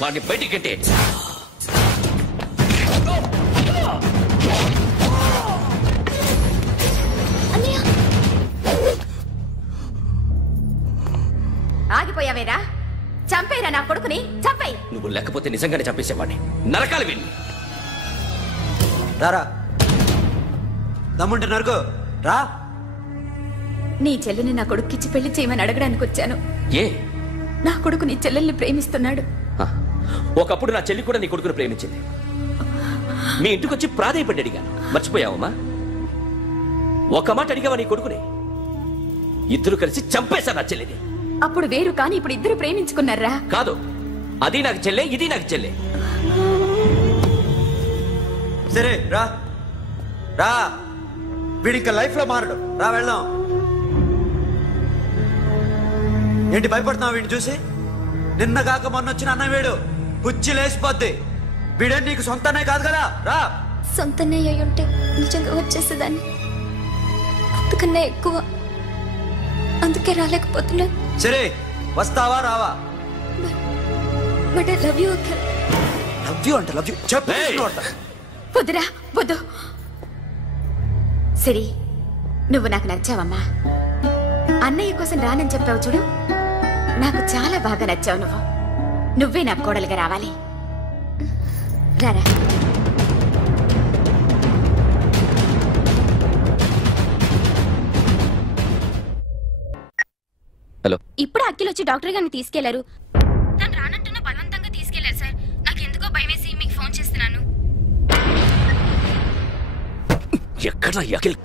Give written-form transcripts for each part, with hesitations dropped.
వాడిని బయటికి అంటే ఆగిపోయావేరా? చంపేరా నా కొడుకుని, చంపేయి. నువ్వు లేకపోతే నిజంగానే చంపేసేవాడిని. నరకాలి విని రారా, దమ్ముంటే నరకు రా. నీ చెల్లిని నా కొడుక్కిచ్చి పెళ్లి చేయమని అడగడానికి వచ్చాను. ఏ? నా కొడుకు నీ చెల్లెల్ని ప్రేమిస్తున్నాడు. ఒకప్పుడు నా చెల్లి కూడా నీ కొడుకును ప్రేమించింది. మీ ఇంటికి వచ్చి ప్రాధాయపడి అడిగాను, మర్చిపోయావమ్మా? ఒక మాట అడిగావా నీ కొడుకుని? ఇద్దరు కలిసి చంపేశారు నా చెల్లిని. అప్పుడు వేరు, కానీ ఇప్పుడు ఇద్దరు ప్రేమించుకున్నారా? కాదు, అది నాకు చెల్లె, ఇది నాకు చెల్లె. సరే రా రా, వీడి ఇంకా లైఫ్ లో మారడు. రా వెళ్దాం. ఏంటి భయపడుతున్నావు వీడిని చూసి? నిన్న కాక మొన్న వచ్చిన అన్న వీడు పుచ్చి లేచిపోద్ది. వీడే నీకు సొంతనే కాదు కదా. రా. సొంతనే అయి ఉంటే నిజంగా వచ్చేసేదాన్ని. అంతకన్నా ఎక్కువ, అందుకే రాలేకపోతున్నా. సరే వస్తావా రావా? But I love you Akhil. Love you అంటే లవ్ యూ చెప్పు. వద్దురా, వద్దు. సరే, నువ్వు నాకు నచ్చావమ్మా. అన్నయ్య కోసం రానని చెప్పావు చూడు, నాకు చాలా బాగా నచ్చావు. నువ్వే నా కోడలుగా రావాలి. రారా. హలో. ఇప్పుడు అఖిల్ వచ్చి డాక్టర్ గారిని తీసుకెళ్లారు. తను రానంటున్న బలవంతంగా తీసుకెళ్లారు సార్. నాకు ఎందుకో భయం వేసి మీకు ఫోన్ చేస్తున్నాను. ఎక్కడ అఖిల్?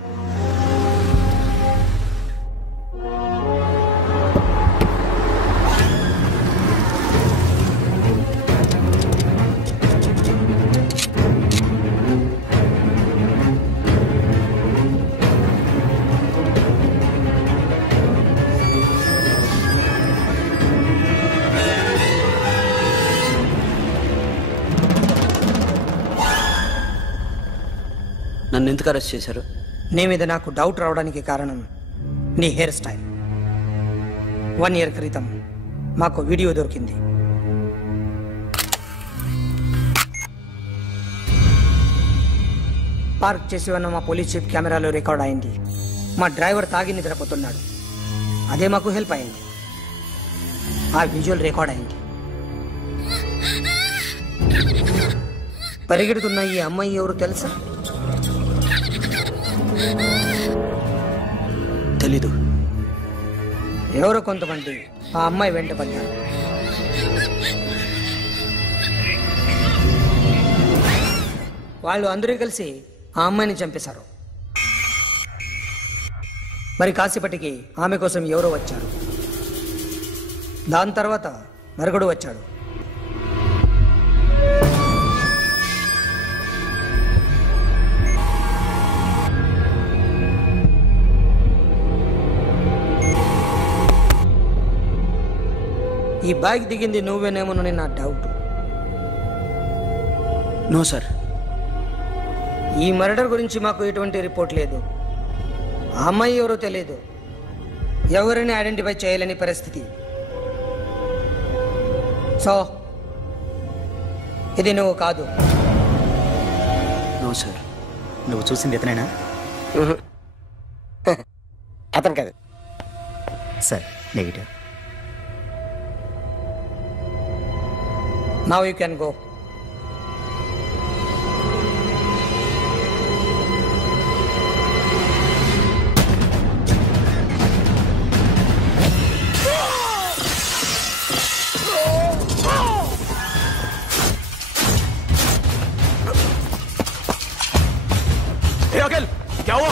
నన్ను ఎందుకు అరెస్ట్ చేశారు? నీ మీద నాకు డౌట్ రావడానికి కారణం నీ హెయిర్ స్టైల్. 1 year క్రితం మాకు వీడియో దొరికింది. పార్క్ చేసి ఉన్న మా పోలీస్ జీప్ కెమెరాలో రికార్డ్ అయింది. మా డ్రైవర్ తాగి నిద్రపోతున్నాడు. అదే మాకు హెల్ప్ అయింది. ఆ విజువల్ రికార్డ్ అయింది. పరిగెడుతున్న ఈ అమ్మాయి ఎవరు తెలుసా? తెలీదు. ఎవరో కొంతమంది ఆ అమ్మాయి వెంట పడ్డారు. వాళ్ళు అందరూ కలిసి ఆ అమ్మాయిని చంపేశారు. మరి కాసేపటికి ఆమె కోసం ఎవరో వచ్చారు. దాని తర్వాత మరొకడు వచ్చాడు. ఈ బైక్ దిగింది నువ్వేనేమోనని నా డౌట్. No sir. ఈ మర్డర్ గురించి మాకు ఎటువంటి రిపోర్ట్ లేదు. ఆ అమ్మాయి ఎవరో తెలియదు. ఎవరిని ఐడెంటిఫై చేయలేని పరిస్థితి. సో ఇది నువ్వు కాదు. No sir. నువ్వు చూసింది ఇతనేనా? అతను కాదు sir. Negative. Now you can go. Hey, Akhil, क्या हुआ?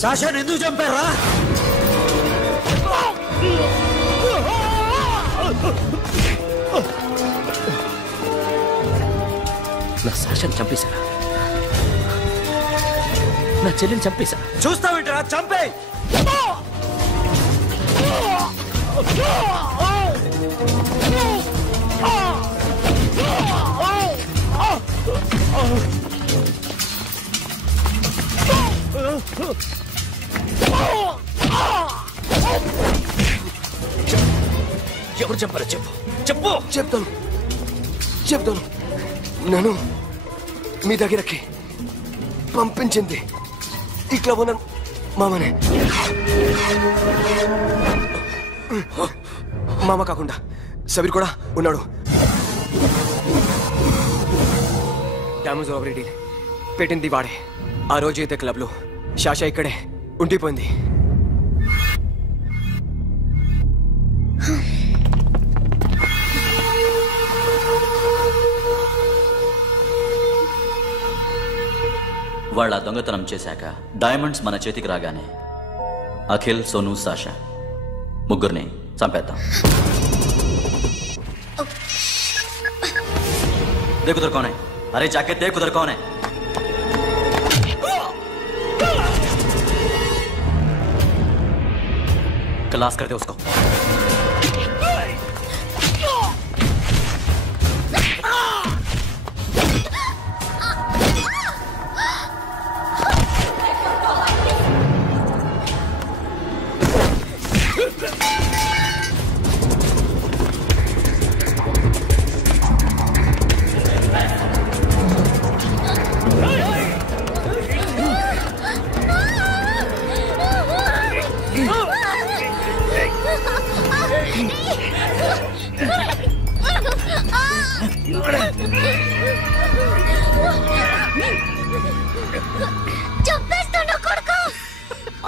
సాషాని ఎందుకు చంపారా? నా సాషాని చంపేశారా? నా చెల్లిని చంపేశారా? చూస్తావేంటరా? చంపే. ఎవరు చెప్పారో చెప్పు చెప్పు. చెప్తాను నన్ను మీ దగ్గరకి పంపించింది ఈ క్లబ్ ఓనర్ మామనే. మామ కాకుండా సబీర్ కూడా ఉన్నాడు. డ్యామేజ్ ఓవర్ డీల్ పెట్టింది వాడే. ఆ రోజు అయితే క్లబ్లో శాషా ఇక్కడే ఉండిపోయింది. వాళ్ళ దొంగతనం చేశాక డైమండ్స్ మన చేతికి రాగానే అఖిల్, సోను, సాషా ముగ్గురిని చంపేద్దాం. देखो उधर कौन है? अरे जाके देख उधर कौन है? क्लास करते उसको.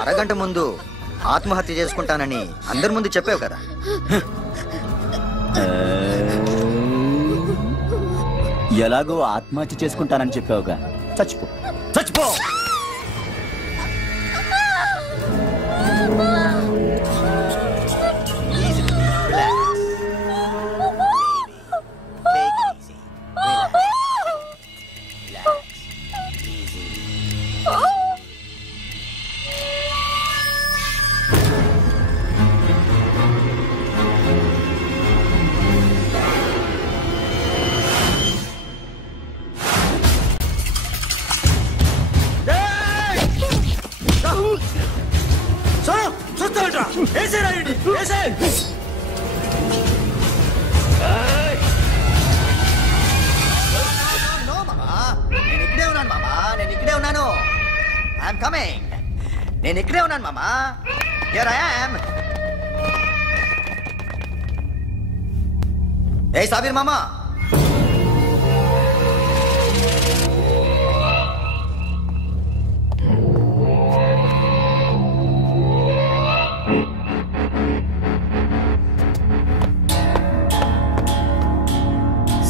అరగంట ముందు ఆత్మహత్య చేసుకుంటానని అందరి ముందు చెప్పావు కదా. ఎలాగో ఆత్మహత్య చేసుకుంటానని చెప్పావుగా, చచ్చిపో. నేను ఇక్కడే ఉన్నాను మామా. Here I am. ఏ సాబీర్ మామా,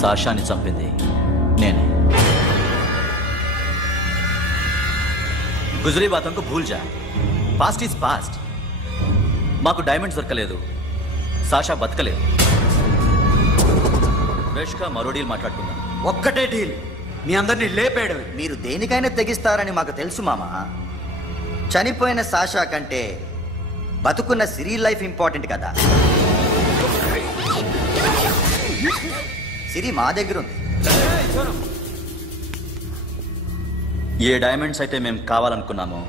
సాషాని చంపింది నేనే. గుజరీ బాతంకు భూల్ జా, పాస్ట్ ఈజ్ పాస్ట్. మాకు డైమండ్స్ దొరకలేదు, సాషా బతకలేదు. ఫ్రెష్గా మరో డీల్ మాట్లాడుకుందాం. ఒక్కటే డీల్, మీ అందరినీ లేపేయడమే. మీరు దేనికైనా తెగిస్తారని మాకు తెలుసు మామా. చనిపోయిన సాషా కంటే బతుకున్న సిరీ లైఫ్ ఇంపార్టెంట్ కదా. సిరి మా దగ్గర ఉంది. ఏ డైమండ్స్ అయితే మేము కావాలనుకున్నామో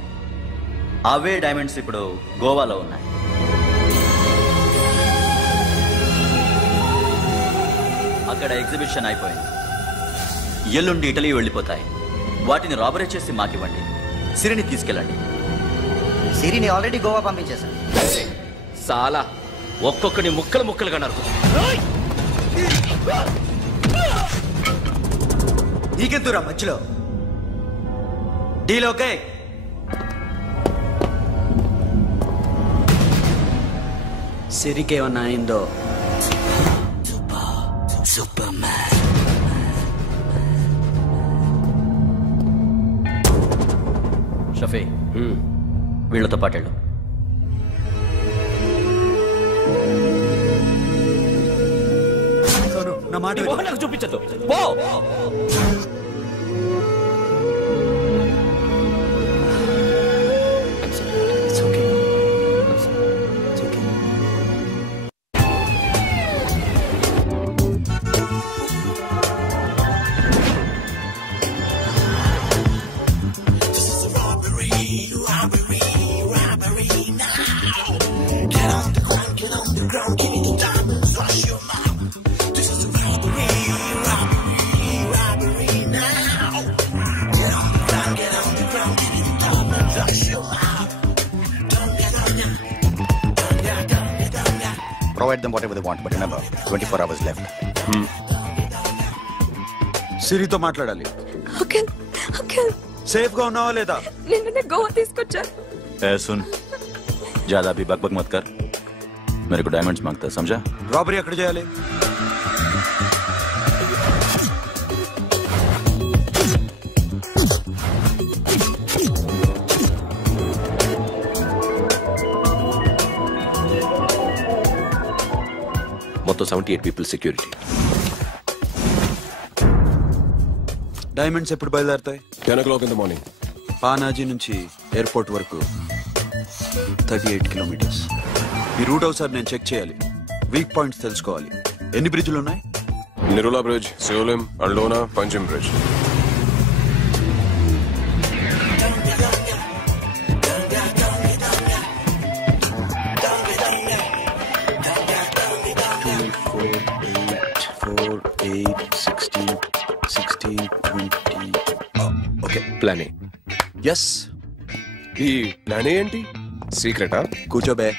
అవే డైమండ్స్ ఇప్పుడు గోవాలో ఉన్నాయి. అక్కడ ఎగ్జిబిషన్ అయిపోయింది. ఎల్లుండి ఇటలీ వెళ్ళిపోతాయి. వాటిని రాబరీ చేసి మాకివ్వండి. సిరిని తీసుకెళ్ళండి. సిరిని ఆల్రెడీ గోవా పంపించేశాను. చాలా ఒక్కొక్కని ముక్కలు ముక్కలుగా నరుకు. నీకెందురా మధ్యలో? Deal okay? సిరికేమన్నా అయిందో? షఫీ, వీళ్ళతో పాటేళ్ళు. నా మాట నాకు చూపించదు. పో. Get on the ground, give me the diamonds. provide them whatever they want, but remember, 24 hours left. సిరితో మాట్లాడాలి. అంకిల్ అంకిల్ సేఫ్ గా ఉన్నావా లేదా? నిన్నే గోవా తీసుకొచ్చారు. ए सुन, ज्यादा भी बकबक मत कर. मेरे को डायमंड्स मांगता है, समझा? రాబరీ ఎక్కడ చేయాలి? మొత్తం 78 పీపుల్ సెక్యూరిటీ. డైమండ్స్ ఎప్పుడు బయలుదేరుతాయి? 10 o'clock in the morning. Panaji నుంచి ఎయిర్పోర్ట్ వరకు 38 కిలోమీటర్స్. ఈ రూట్ ఒకసారి నేను చెక్ చేయాలి. వీక్ పాయింట్స్ తెలుసుకోవాలి. ఎన్ని బ్రిడ్జ్లు ఉన్నాయి? Nirula Bridge, Seolim, Aldona, Panjim Bridge. Okay, plan A. Yes. ఈ ప్లాన్ ఏంటి? సీక్రెటా? కూర్చోబే.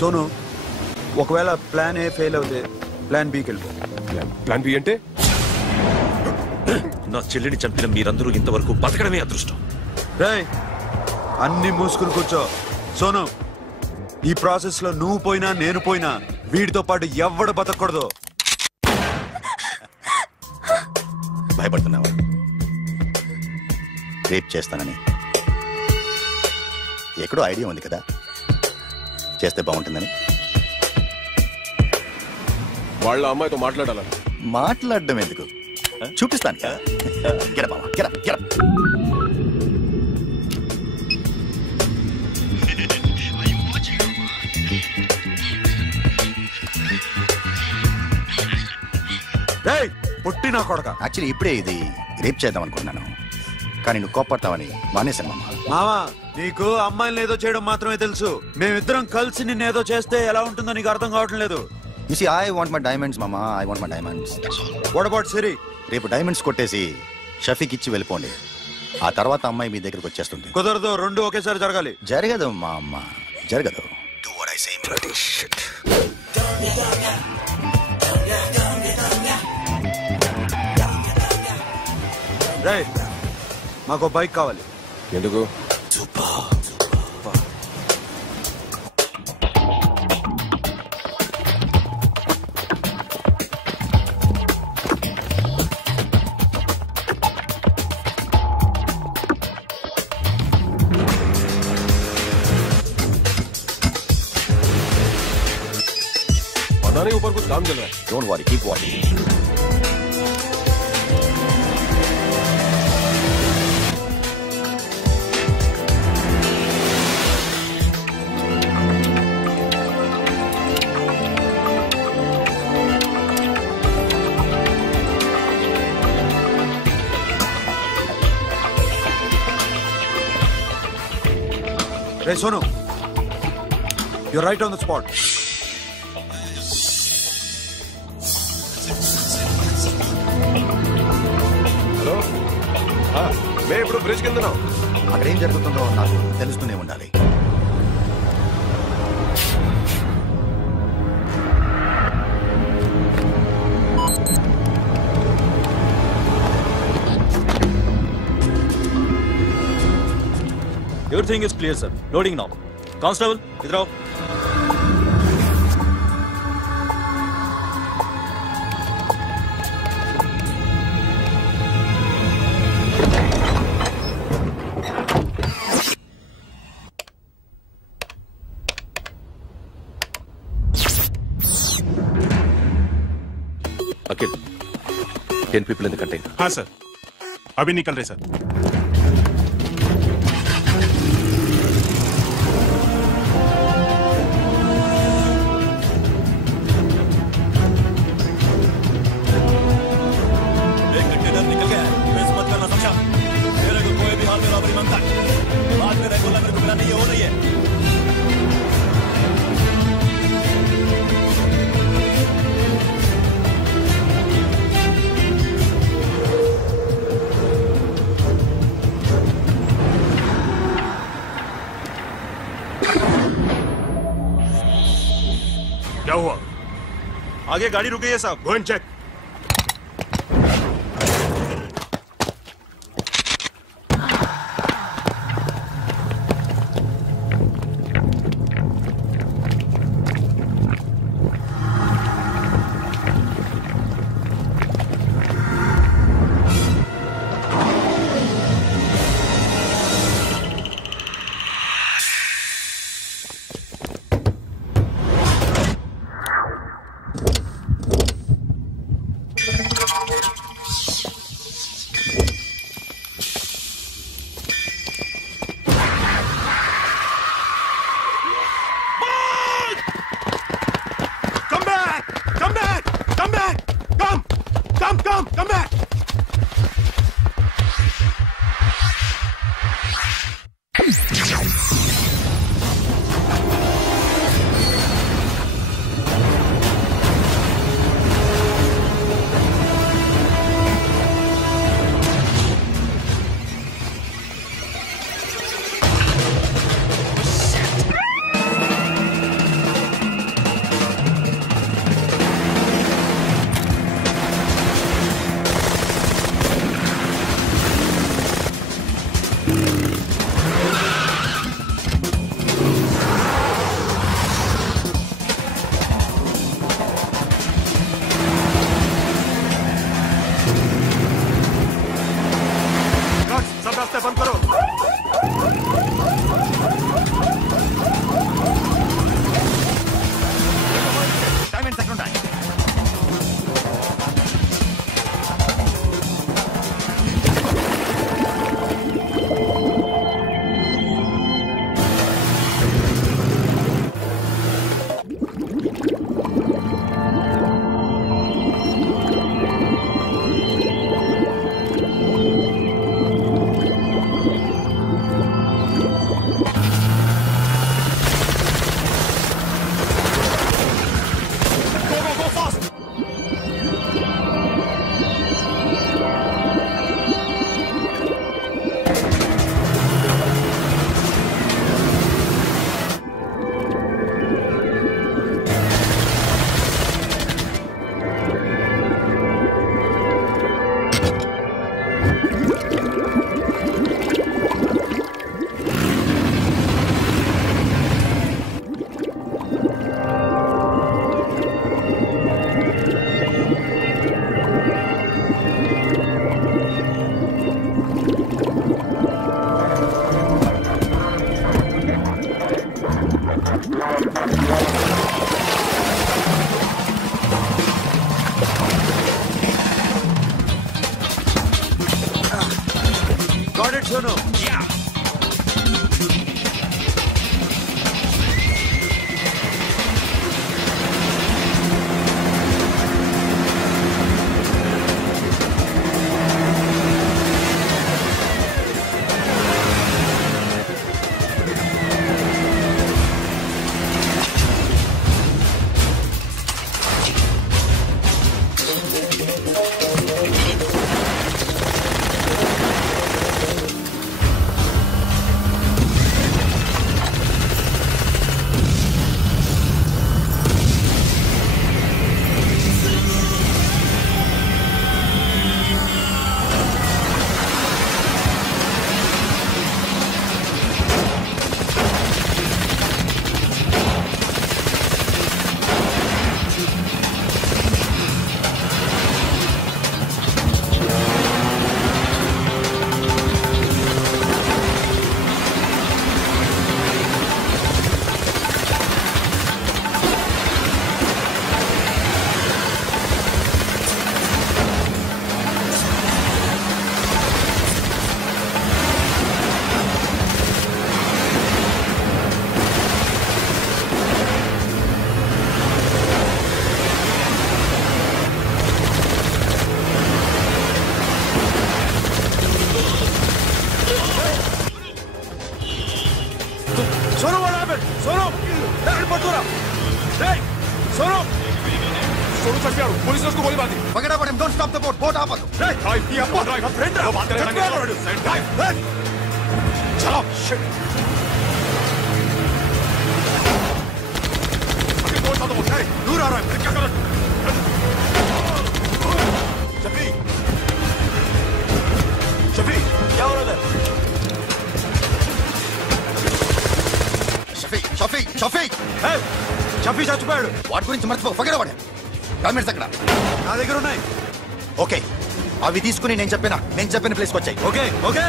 సోను, ఒకవేళ ప్లాన్ ఏ ఫెయిల్ అవుతే ప్లాన్ బికి వెళ్ళిపో. ప్లాన్ బి అంటే? నా చెల్లిని చంపిన మీరందరూ ఇంతవరకు బతకడమే అదృష్టం. రేయ్, అన్ని మూసుకుని కూర్చో. సోను, ఈ ప్రాసెస్ లో నువ్వు పోయినా నేను పోయినా వీడితో పాటు ఎవ్వడు బతకూడదు. భయపడుతున్నావా? రేప్ చేస్తానని ఎక్కడో ఐడియా ఉంది కదా, చేస్తే బాగుంటుందని. వాళ్ళ అమ్మాయితో మాట్లాడాల. మాట్లాడడం ఎందుకు, చూపిస్తాను. పుట్టి నా కొడక. యాక్చువల్లీ ఇప్పుడే ఇది రేప్ చేద్దాం అనుకున్నాను, కానీ నువ్వు కోపడతావని మానేశాను. మామా, నీకు అమ్మాయిని ఏదో చేయడం మాత్రమే తెలుసు. మేమిద్దరం కలిసి నిన్ను ఏదో చేస్తే ఎలా ఉంటుందో నీకు అర్థం కావటం లేదు. You see, I want my diamonds, Mama. I want my diamonds. What about Siri? రేపు డైమండ్స్ కొట్టేసి షఫీకి ఇచ్చి వెళ్ళిపోండి. ఆ తర్వాత అమ్మాయి మీ దగ్గరకు వచ్చేస్తుంది. కుదరదు, రెండు ఒకేసారి జరగాలి. జరగదు మా అమ్మ, జరగదు. Do what I say, bloody shit. రేయ్, మాకు బైక్ కావాలి. ఎందుకు? ऊपर कुछ काम चल रहा है. Don't worry, keep watching. Hey, Sonu, you're right on the spot. मैं ఇప్పుడు బ్రిడ్జ్ కింద ఉన్నాను. అక్కడ ఏం జరుగుతుందో నాకు తెలుస్తూనే ఉండాలి. Everything is clear, sir. Loading now. Constable, idhar aao. Akhil, 10 people in the container. हाँ सर, अभी निकल रहे सर। एक कंटेनर निकल गया है, मिस मत करना समझा? मेरे को कोई भी हाल में रॉबरी मांगता है, बाद में रेगुलर मेरे को मिला नहीं हो रही है। क्या हुआ? आगे गाड़ी रुक गई है साहब। Go and check. Come back! सब रास्ते बंद करो। Time and second time. Got it, Sono. Yeah. Happened? Sonu airport दूर सोनू सोनू चल गया पुलिस ने उसको गोली मार दी पकड़ा पड़े don't stop the boat boat आप ड्राइव ये अप्पा ड्राइव फ्रेंड वो बात करेंगे ड्राइव चलो शिट अभी बोट तो बोट दूर आ रहा है क्या कर शफी शफी क्या हो रहा है షఫీ షఫీ షఫీ షఫీ చచ్చిపోయాడు వాటి గురించి మర్చిపో పగడ పడే డాక్యుమెంట్స్ ఎక్కడ నా దగ్గర ఉన్నాయి ఓకే అవి తీసుకుని నేను చెప్పిన ప్లేస్కి వచ్చాయి ఓకే ఓకే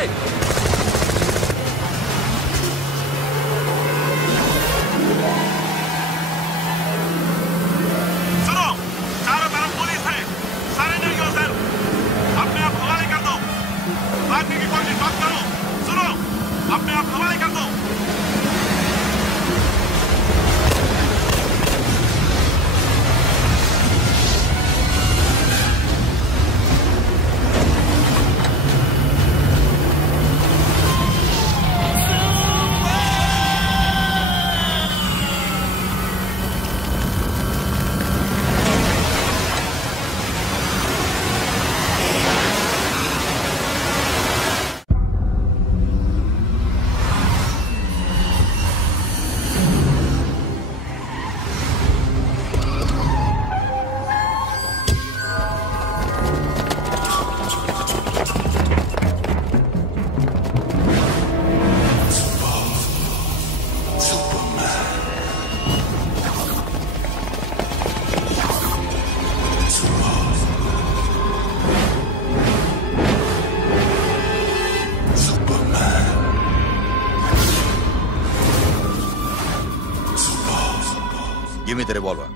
सुनो चारों तरफ पुलिस है सरेंडर योरसेल्फ अपने आप हवाले कर दो भागने की कोशिश मत करो सुनो अपने आप हवाले कर दो give me the revolver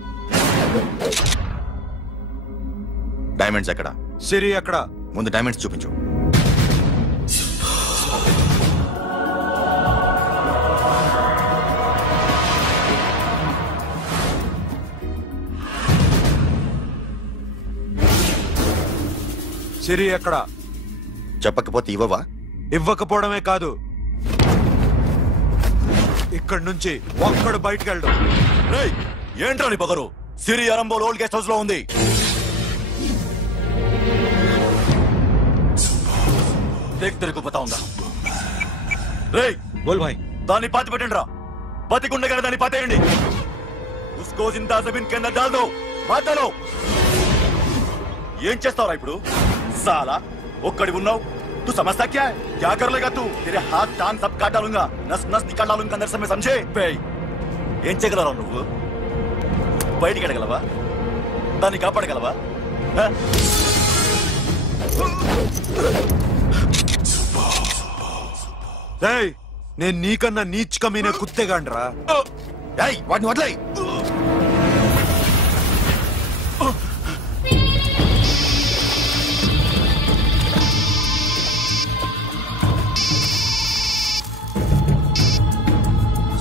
diamonds ఎక్కడ సిరి ఎక్కడ ముందు డైమండ్స్ చూపించు సిరి ఎక్కడ చెప్పకపోతే ఇవ్వవా ఇవ్వకపోవడమే కాదు ఇక్కడి నుంచి ఒక్కడు బయటకు వెళ్ళడం ఏంట్రా నీ పొగరు సిరి అరంబోల్ ఓల్డ్ గెస్ట్ హౌస్ లో ఉంది దేక్ తెరకు పతావుందా రేయ్ బోల్ భాయ్ దాన్ని పాతి పెట్టండి రా బతికుండగానే దాన్ని పాతేయండి ఉస్కో జిందా జమీన్ కింద డాల్ దో మాటలో ఏం చేస్తావురా ఇప్పుడు సాలా ఒక్కడి ఉన్నావు तू समझता क्या है क्या कर लेगा तू तेरे हाथ टांग सब काट डालूंगा नस नस निकाल डालूंगा अंदर से मैं समझे ఏం చేయగలరా నువ్వు బయటికి వెళ్ళగలవా దాన్ని కాపాడగలవా నేను నీకన్నా నీచ్ కమీనే కుత్తేగాండ్రా వాటిని వదిలేయ్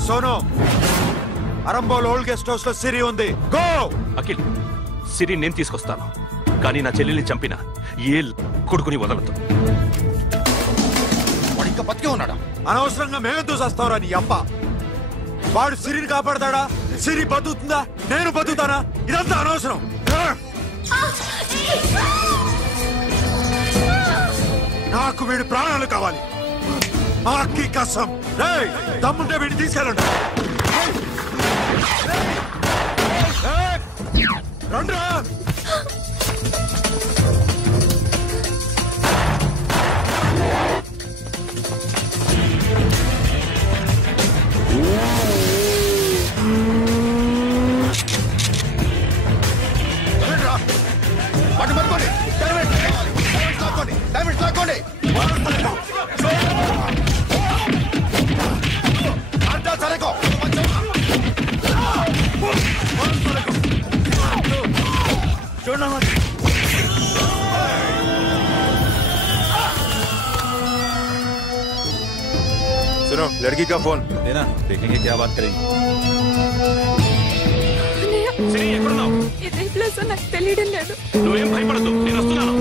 Sono Arambol old guest house లో సిరి ఉంది గో అఖిల్ సిరి నేను తీసుకొస్తాను కానీ నా చెల్లెల్ని చంపిన ఏ కొడుకుని వదలదు వాడు ఇంకా బతికే ఉన్నాడా అనవసరంగా మేమెందుకు చేస్తావురా నీ అప్ప వాడు సిరిని కాపాడతాడా సిరి బతుకుతుందా నేను బతుకుతానా ఇదంతా అనవసరం నాకు వీడి ప్రాణాలు కావాలి ఆకి కసం దమ్ముంటే వీడిని తీసుకెళ్ళండి రండ్రా వాటిని పట్టుకోండి డైమండ్స్ లాక్కోండి सुनो लड़की का फोन देना देखेंगे क्या बात करेंगे ఇదే ప్లేస్ నాకు తెలియడం లేదు నువ్వేం భయపడద్దు నేను వస్తున్నాను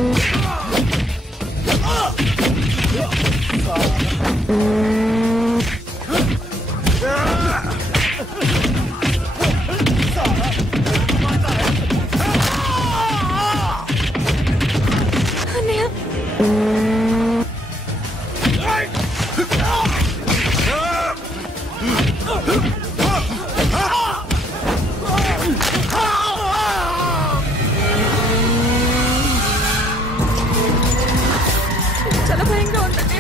చాలా భయంగా ఉందండి.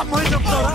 అమ్మాయి చెప్తారా